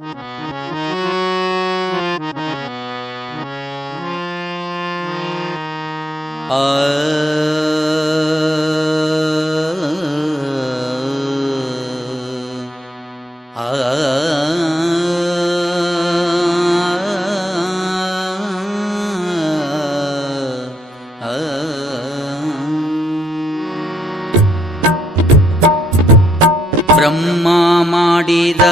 ಆ ಆ ಬ್ರಹ್ಮ ಮಾಡಿದ ಮನಿಯೋ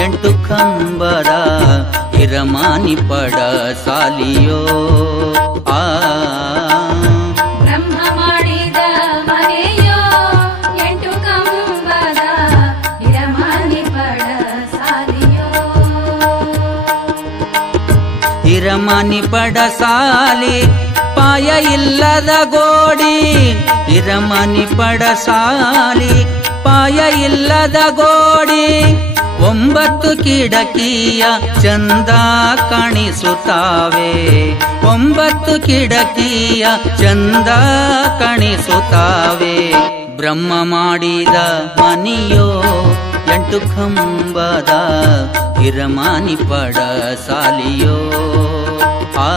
ಎಂಟು ಕಂಬದ ಇರಮಾನಿ ಪಡ ಸಾಲಿಯೋ. ಆ. ಬ್ರಹ್ಮ ಮಾಡಿದ ಮನೆಯೋ ಎಂಟು ಕಂಬದ ಇರಮಾನಿ ಪಡ ಸಾಲಿಯೋ. ಇರಮನಿ ಪಡ ಸಾಲಿ ಪಾಯ ಇಲ್ಲದ ಗೋಡಿ. ಇರಮನಿ ಪಡ ಸಾಲಿ ಪಾಯ ಇಲ್ಲದ ಗೋಡಿ. ಒಂಬತ್ತು ಕಿಡಕಿಯ ಚಂದ ಕಾಣಿಸುತ್ತಾವೆ. ಒಂಬತ್ತು ಕಿಡಕಿಯ ಚಂದ ಕಾಣಿಸುತ್ತಾವೆ. ಬ್ರಹ್ಮ ಮಾಡಿದ ಮನಿಯೋ ಎಂಟು ಕಂಬದ ಹಿರಮಾನಿ ಪಡ ಸಾಲಿಯೋ. ಆ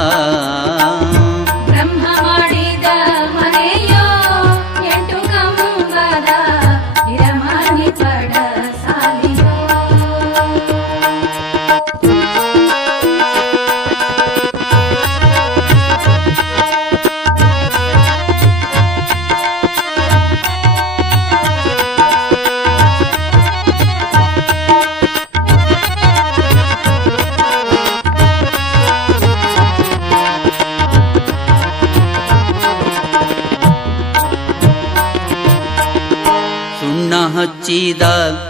ಹಚ್ಚಿದ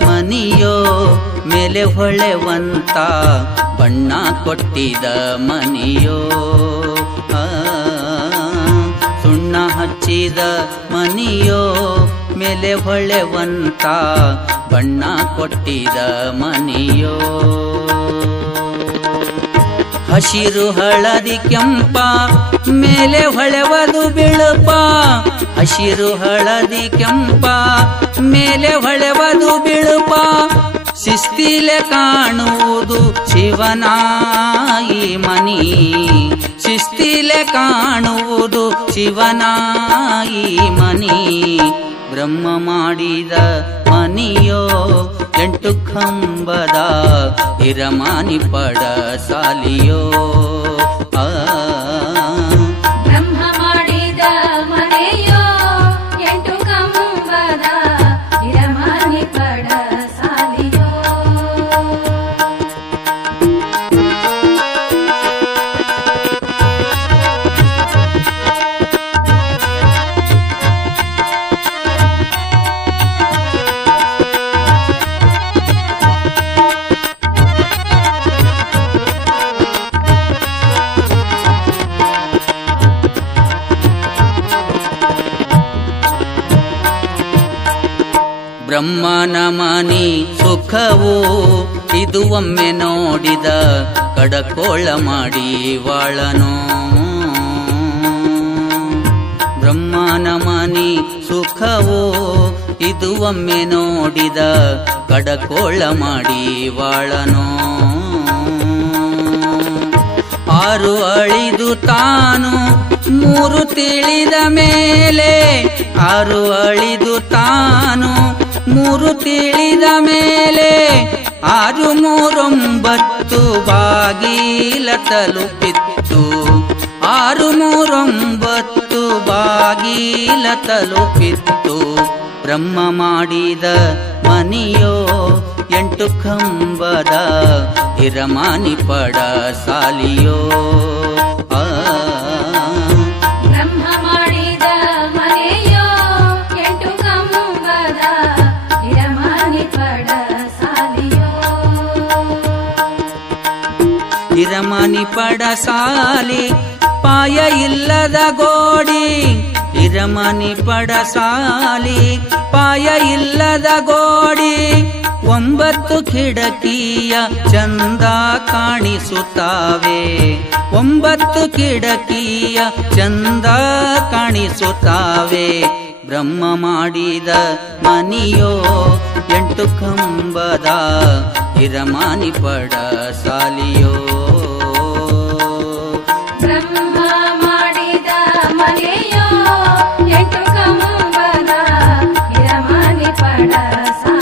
ಮನಿಯೋ ಮೇಲೆ ಹೊಳೆವಂತ ಬಣ್ಣ ಕೊಟ್ಟಿದ ಮನಿಯೋ. ಸುಣ್ಣ ಹಚ್ಚಿದ ಮನಿಯೋ ಮೇಲೆ ಹೊಳೆವಂತ ಬಣ್ಣ ಕೊಟ್ಟಿದ ಮನಿಯೋ. ಹಸಿರು ಹಳದಿ ಕೆಂಪ, ಮೇಲೆ ಹೊಳೆವದು ಬಿಳುಪ. ಹಸಿರು ಹಳದಿ ಕೆಂಪ, ಮೇಲೆ ಹೊಳೆವದು ಬಿಳುಪ. ಶಿಸ್ತಿಲೆ ಕಾಣುವುದು ಈ ಮನಿ. ಶಿಸ್ತಿಲೆ ಕಾಣುವುದು ಶಿವನಾಯಿ ಮನಿ. ಬ್ರಹ್ಮ ಮಾಡಿದ ಮನಿಯೋ ಎಂಟು ಕಂಬದ ಇರಮಾನಿ ಪಡ ಸಾಲಿಯೋ ಬ್ರಹ್ಮನ ಮನಿ ಸುಖವು ಇದು ಒಮ್ಮೆ ನೋಡಿದ ಕಡಕೋಳ ಮಾಡಿ ವಾಳನೋ. ಬ್ರಹ್ಮನ ಮನಿ ಸುಖವು ಇದು ಒಮ್ಮೆ ನೋಡಿದ ಕಡಕೋಳ ಮಾಡಿ ವಾಳನೋ. ಆರು ಅಳಿದು ತಾನು ಮೂರು ತಿಳಿದ ಮೇಲೆ ಆರು ಅಳಿದು ತಾನು ಮೂರು ತಿಳಿದ ಮೇಲೆ ಆರು ಮೂರೊಂಬತ್ತು ಬಾಗಿಲ ತಲುಪಿತ್ತು. ಆರು ಮೂರೊಂಬತ್ತು ಬಾಗಿಲ ತಲುಪಿತ್ತು. ಬ್ರಹ್ಮ ಮಾಡಿದ ಮನಿಯೋ ಎಂಟು ಕಂಬದ ಇರಮಾನಿ ಪಡ ಸಾಲಿಯೋ. ಇರಮನಿ ಪಡ ಸಾಲಿ ಪಾಯ ಇಲ್ಲದ ಗೋಡಿ ಇರಮನಿ ಪಡ ಸಾಲಿ ಪಾಯ ಇಲ್ಲದ ಗೋಡಿ ಒಂಬತ್ತು ಕಿಡಕಿಯ ಚಂದ ಕಾಣಿಸುತ್ತಾವೆ. ಒಂಬತ್ತು ಕಿಡಕಿಯ ಚಂದ ಕಾಣಿಸುತ್ತಾವೆ. ಬ್ರಹ್ಮ ಮಾಡಿದ ಮನಿಯೋ ಎಂಟು ಕಂಬದ ಇರಮಾನಿ ಪಡ ಸಾಲಿಯೋ Sa